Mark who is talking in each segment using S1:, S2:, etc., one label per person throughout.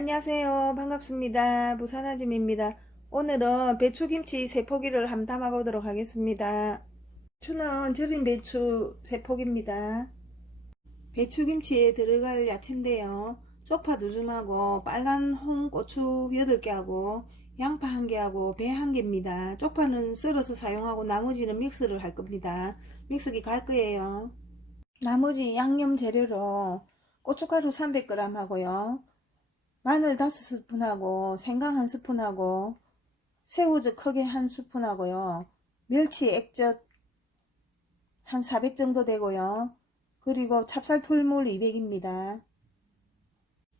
S1: 안녕하세요. 반갑습니다. 부산아줌입니다. 오늘은 배추김치 세포기를 한번 담아보도록 하겠습니다. 배추는 절인 배추 세포기입니다. 배추김치에 들어갈 야채인데요. 쪽파 두 줌하고 빨간 홍고추 8개하고 양파 1개하고 배 1개입니다. 쪽파는 썰어서 사용하고 나머지는 믹스를 할 겁니다. 믹스기 갈 거예요. 나머지 양념 재료로 고춧가루 300g 하고요. 마늘 5스푼하고 생강 1스푼하고 새우젓 크게 1스푼하고요. 멸치 액젓 한 400 정도 되고요. 그리고 찹쌀 풀물 200입니다.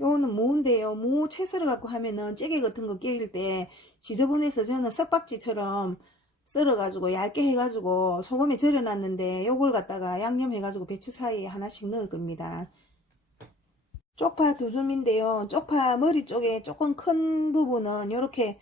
S1: 요거는 무인데요. 무 채썰어 갖고 하면은 찌개 같은 거 끓일 때 지저분해서 저는 석박지처럼 썰어가지고 얇게 해가지고 소금에 절여놨는데 요걸 갖다가 양념해가지고 배추 사이에 하나씩 넣을 겁니다. 쪽파 두 줌인데요. 쪽파 머리 쪽에 조금 큰 부분은 이렇게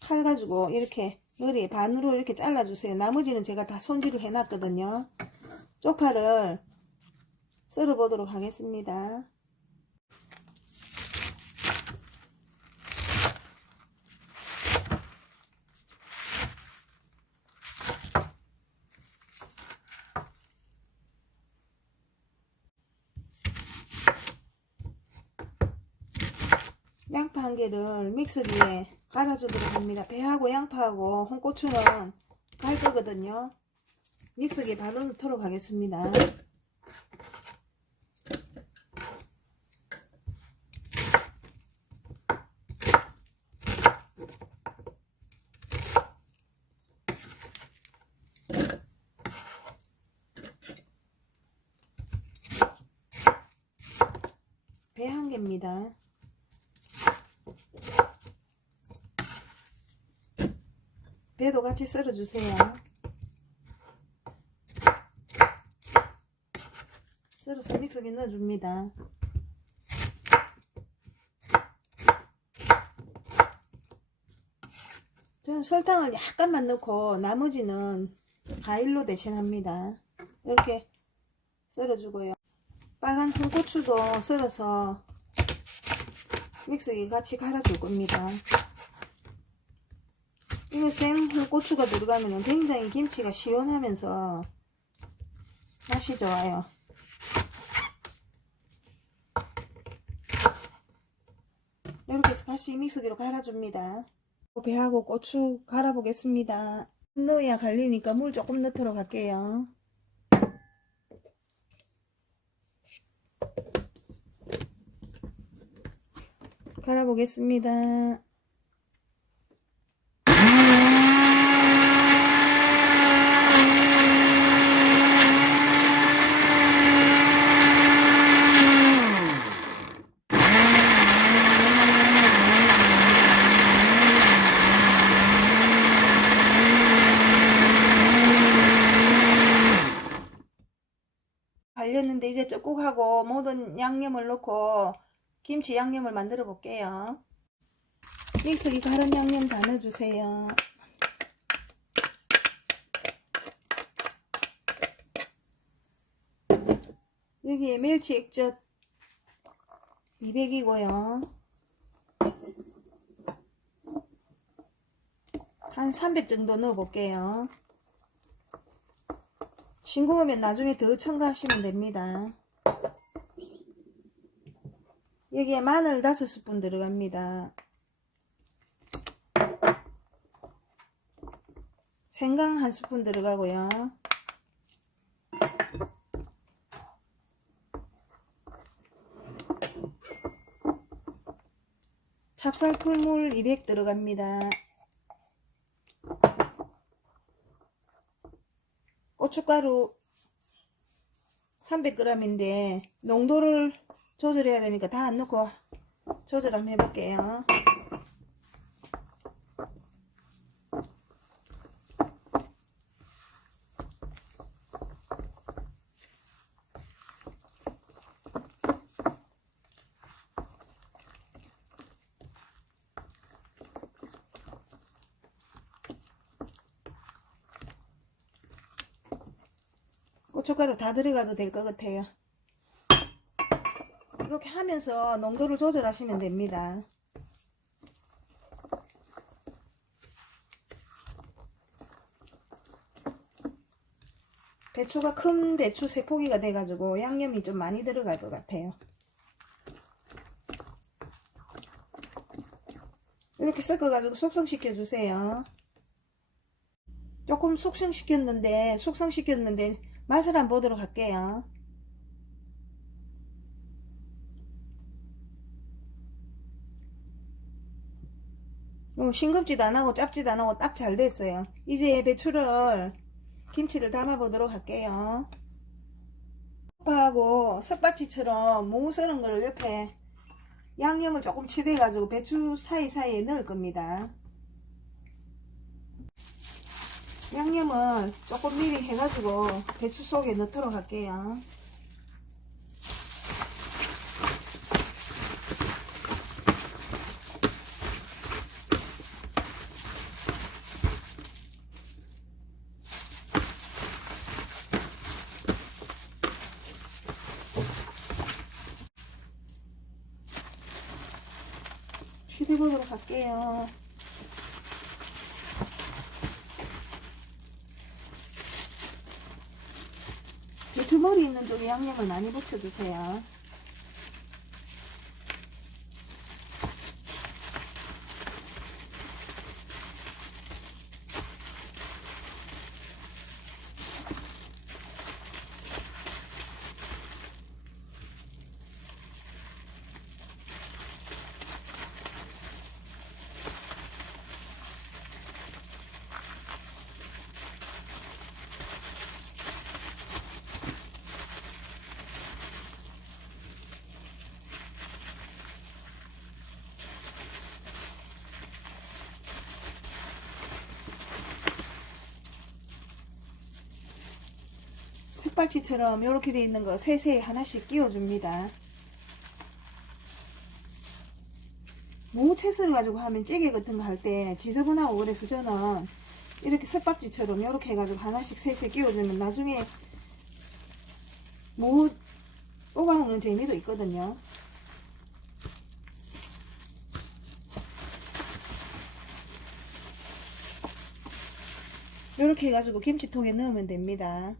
S1: 칼 가지고 이렇게 머리 반으로 이렇게 잘라주세요. 나머지는 제가 다 손질을 해놨거든요. 쪽파를 썰어 보도록 하겠습니다. 양파 한 개를 믹서기에 깔아주도록 합니다. 배하고 양파하고 홍고추는 갈 거거든요. 믹서기에 바로 넣도록 하겠습니다. 배한 개입니다. 배도 같이 썰어주세요. 썰어서 믹서기에 넣어줍니다. 저는 설탕을 약간만 넣고 나머지는 과일로 대신합니다. 이렇게 썰어주고요. 빨간 홍고추도 썰어서 믹서기에 같이 갈아줄 겁니다. 이거 생 홍고추가 들어가면 굉장히 김치가 시원하면서 맛이 좋아요. 이렇게 해서 같이 믹서기로 갈아줍니다. 배하고 고추 갈아보겠습니다. 넣어야 갈리니까 물 조금 넣도록 할게요. 갈아보겠습니다. 갈렸는데 쩍국하고 모든 양념을 넣고 김치 양념을 만들어 볼게요. 믹서기 갈은 양념 다 넣어주세요. 여기에 멸치 액젓 200이고요. 한 300 정도 넣어 볼게요. 싱거우면 나중에 더 첨가하시면 됩니다. 여기에 마늘 5스푼 들어갑니다. 생강 1스푼 들어가고요. 찹쌀 풀물 200 들어갑니다. 고춧가루 300g인데 농도를 조절해야 되니까 다 안 넣고 조절 한번 해볼게요. 고춧가루 다 들어가도 될 것 같아요. 이렇게 하면서 농도를 조절하시면 됩니다. 배추가 큰 배추 세 포기가 돼가지고 양념이 좀 많이 들어갈 것 같아요. 이렇게 섞어가지고 숙성시켜 주세요. 조금 숙성시켰는데 숙성시켰는데 맛을 한번 보도록 할게요. 싱겁지도 안 하고 짭지도 안 하고 딱 잘 됐어요. 이제 배추를 김치를 담아 보도록 할게요. 하고 석바치처럼 무 썰은 거를 옆에 양념을 조금 치대 가지고 배추 사이사이에 넣을 겁니다. 양념을 조금 미리 해가지고 배추 속에 넣도록 할게요. 치대보도록 할게요. 배추머리 있는 쪽에 양념을 많이 붙여주세요. 색박지처럼 이렇게 돼 있는 거 세세 하나씩 끼워줍니다. 무 채소를 가지고 하면 찌개 같은 거 할 때 지저분하고 그래서 저는 이렇게 색박지처럼 이렇게 해가지고 하나씩 세세 끼워주면 나중에 무 뽑아먹는 재미도 있거든요. 이렇게 해가지고 김치통에 넣으면 됩니다.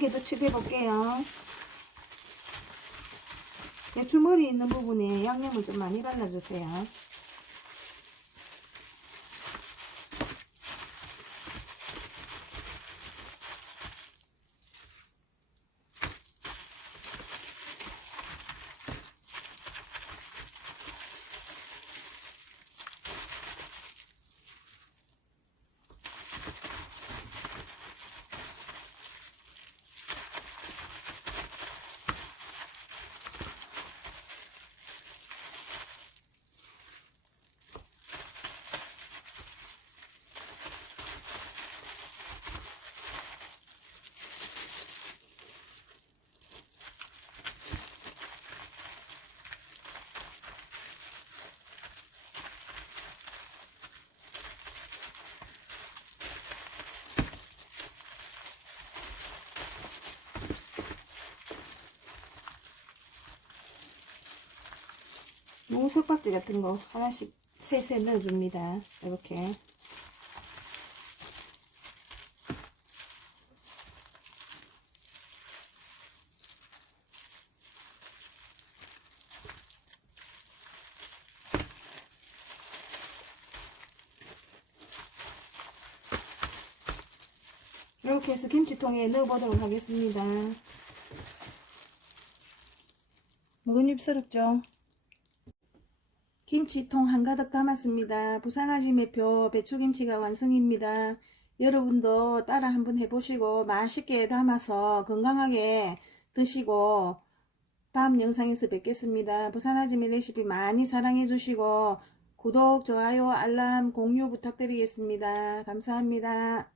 S1: 개더 치대 볼게요. 배추머리 있는 부분에 양념을 좀 많이 발라주세요. 무 석박지 같은 거 하나씩 세세 넣어줍니다. 이렇게. 이렇게 해서 김치통에 넣어보도록 하겠습니다. 무근잎스럽죠? 김치통 한가득 담았습니다. 부산 아지 매표 배추김치가 완성입니다. 여러분도 따라 한번 해보시고 맛있게 담아서 건강하게 드시고 다음 영상에서 뵙겠습니다. 부산 아지미 레시피 많이 사랑해 주시고 구독, 좋아요, 알람, 공유 부탁드리겠습니다. 감사합니다.